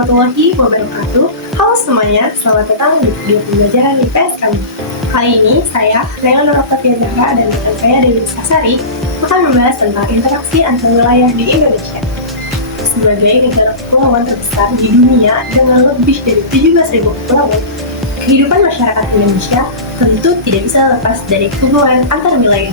warahmatullahi wabarakatuh. Halo semuanya, selamat datang di video pembelajaran IPS kami. Kali ini saya, Laila Nur Oktavian Zahra, dan rekan saya Dewi Sasari akan membahas tentang interaksi antar wilayah di Indonesia. Sebagai negara kepulauan terbesar di dunia dengan lebih dari 17.000 kepulauan, kehidupan masyarakat Indonesia tentu tidak bisa lepas dari hubungan antar wilayah.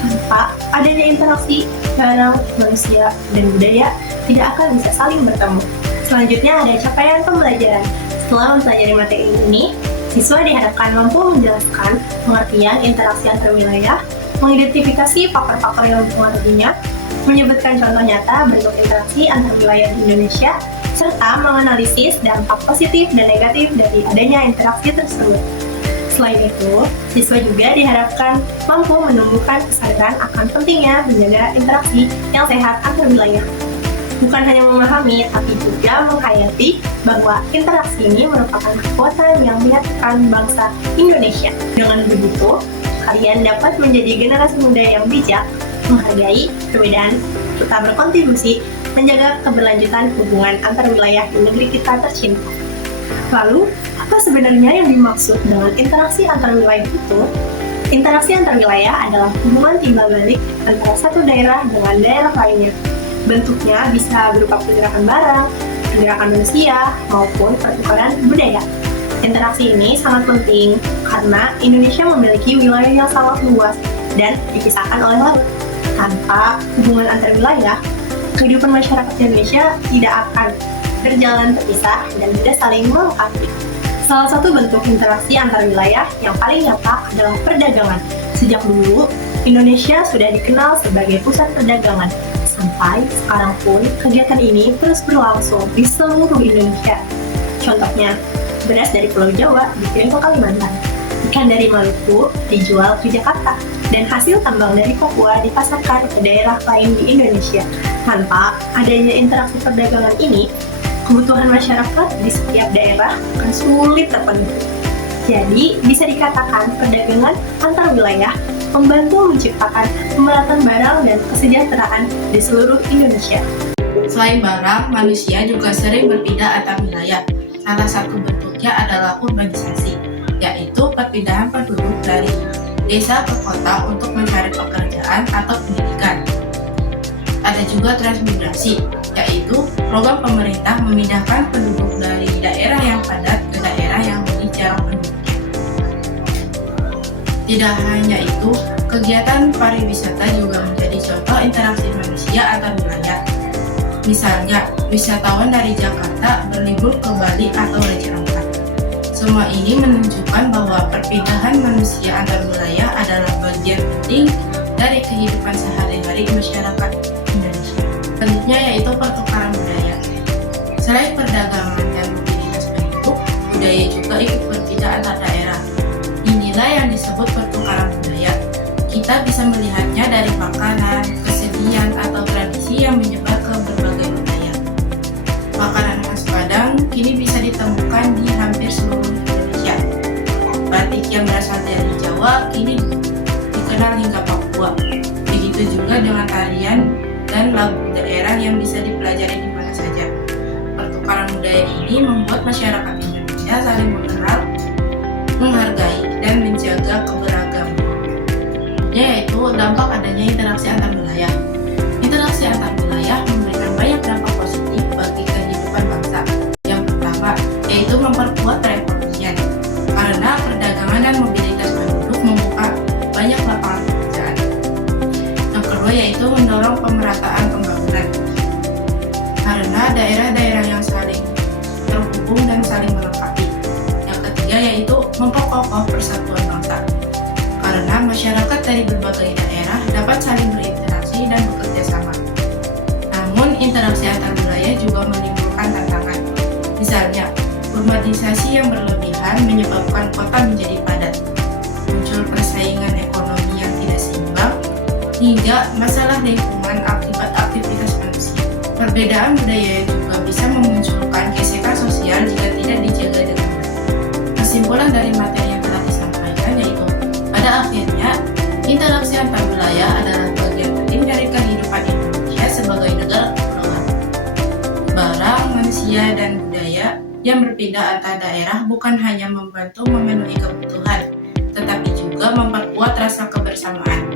Tanpa adanya interaksi, barang, manusia, dan budaya tidak akan bisa saling bertemu. Selanjutnya ada capaian pembelajaran. Setelah mempelajari materi ini, siswa diharapkan mampu menjelaskan pengertian interaksi antar wilayah, mengidentifikasi faktor-faktor yang mempengaruhinya, menyebutkan contoh nyata bentuk interaksi antar wilayah di Indonesia, serta menganalisis dampak positif dan negatif dari adanya interaksi tersebut. Selain itu, siswa juga diharapkan mampu menumbuhkan kesadaran akan pentingnya menjaga interaksi yang sehat antar wilayah. Bukan hanya memahami, tapi juga menghayati bahwa interaksi ini merupakan kekuatan yang menyatukan bangsa Indonesia. Dengan begitu, kalian dapat menjadi generasi muda yang bijak, menghargai perbedaan, serta berkontribusi menjaga keberlanjutan hubungan antar wilayah di negeri kita tercinta. Lalu, apa sebenarnya yang dimaksud dengan interaksi antar wilayah itu? Interaksi antar wilayah adalah hubungan timbal balik antara satu daerah dengan daerah lainnya. Bentuknya bisa berupa pergerakan barang, pergerakan manusia, maupun pertukaran budaya. Interaksi ini sangat penting karena Indonesia memiliki wilayah yang sangat luas dan dipisahkan oleh laut. Tanpa hubungan antar wilayah, kehidupan masyarakat Indonesia tidak akan berjalan terpisah dan tidak saling melengkapi. Salah satu bentuk interaksi antar wilayah yang paling nyata adalah perdagangan. Sejak dulu, Indonesia sudah dikenal sebagai pusat perdagangan. Sampai sekarang pun, kegiatan ini terus berlangsung di seluruh Indonesia. Contohnya, beras dari Pulau Jawa dikirim ke Kalimantan, ikan dari Maluku dijual ke Jakarta, dan hasil tambang dari Papua dipasarkan ke daerah lain di Indonesia. Tanpa adanya interaksi perdagangan ini, kebutuhan masyarakat di setiap daerah akan sulit terpenuhi. Jadi, bisa dikatakan perdagangan antar wilayah membantu menciptakan pemerataan barang dan kesejahteraan di seluruh Indonesia. Selain barang, manusia juga sering berpindah antar wilayah. Salah satu bentuknya adalah urbanisasi, yaitu perpindahan penduduk dari desa ke kota untuk mencari pekerjaan atau pendidikan. Ada juga transmigrasi, yaitu program pemerintah memindahkan penduduk dari daerah yang padat ke daerah yang lebih jarang penduduknya. Tidak hanya itu, kegiatan pariwisata juga menjadi contoh interaksi manusia antar wilayah. Misalnya, wisatawan dari Jakarta berlibur ke Bali atau Raja Ampat. Semua ini menunjukkan bahwa perpindahan manusia antar wilayah adalah bagian penting dari kehidupan sehari-hari masyarakat Indonesia. Selanjutnya yaitu pertukaran budaya. Selain perdagangan dan mobilitas penduduk, budaya juga ikut berpindah antar daerah. Inilah yang disebut pertukaran budaya. Kita bisa melihatnya dari makanan, kesenian, atau tradisi yang menyebar ke berbagai wilayah. Makanan khas Padang kini bisa ditemukan di hampir seluruh Indonesia. Batik yang berasal dari Jawa kini dikenal hingga Papua. Begitu juga dengan tarian dan lagu daerah yang bisa dipelajari di mana saja. Pertukaran budaya ini membuat masyarakat Indonesia saling mengenal, menghargai, dan menjaga keberagaman. Yaitu dampak adanya interaksi antar wilayah. Interaksi antar wilayah memberikan banyak dampak positif bagi kehidupan bangsa. Yang pertama, yaitu memperkuat perekonomian. Karena perdagangan dan mobilitas penduduk membuka banyak lapangan pekerjaan. Yang kedua yaitu mendorong pemerataan pembangunan. Karena daerah-daerah yang saling terhubung dan saling melengkapi. Yang ketiga yaitu memperkokoh persatuan bangsa. Karena masyarakat dari berbagai daerah dapat saling berinteraksi dan bekerja sama. Namun, interaksi antar wilayah juga menimbulkan tantangan. Misalnya, urbanisasi yang berlebihan menyebabkan kota menjadi padat, muncul persaingan ekonomi yang tidak seimbang, hingga masalah lingkungan akibat aktivitas manusia. Perbedaan budaya juga bisa memunculkan gesekan sosial jika tidak dijaga dengan baik. Kesimpulan dari materi yang telah disampaikan yaitu, pada akhirnya, interaksi antar wilayah adalah bagian penting dari kehidupan Indonesia sebagai negara kepulauan. Barang, manusia, dan yang berpindah antar daerah bukan hanya membantu memenuhi kebutuhan, tetapi juga memperkuat rasa kebersamaan.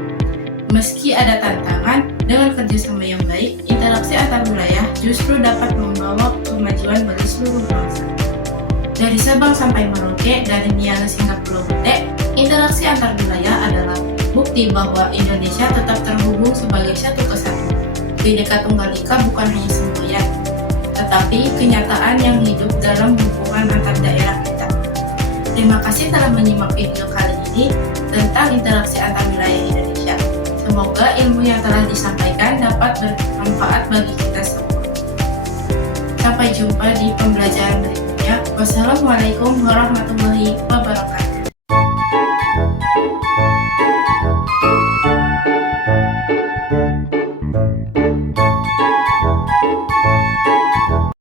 Meski ada tantangan, dengan kerjasama yang baik, interaksi antar wilayah justru dapat membawa kemajuan bagi seluruh bangsa. Dari Sabang sampai Merauke, dari Nianis hingga Pulau Bute, interaksi antar wilayah adalah bukti bahwa Indonesia tetap terhubung sebagai satu kesatuan. Bhinneka Tunggal Ika bukan hanya semboyan, tetapi kenyataan yang hidup dalam hubungan antar daerah kita. Terima kasih telah menyimak video kali ini tentang interaksi antar wilayah Indonesia. Semoga ilmu yang telah disampaikan dapat bermanfaat bagi kita semua. Sampai jumpa di pembelajaran berikutnya. Wassalamualaikum warahmatullahi wabarakatuh.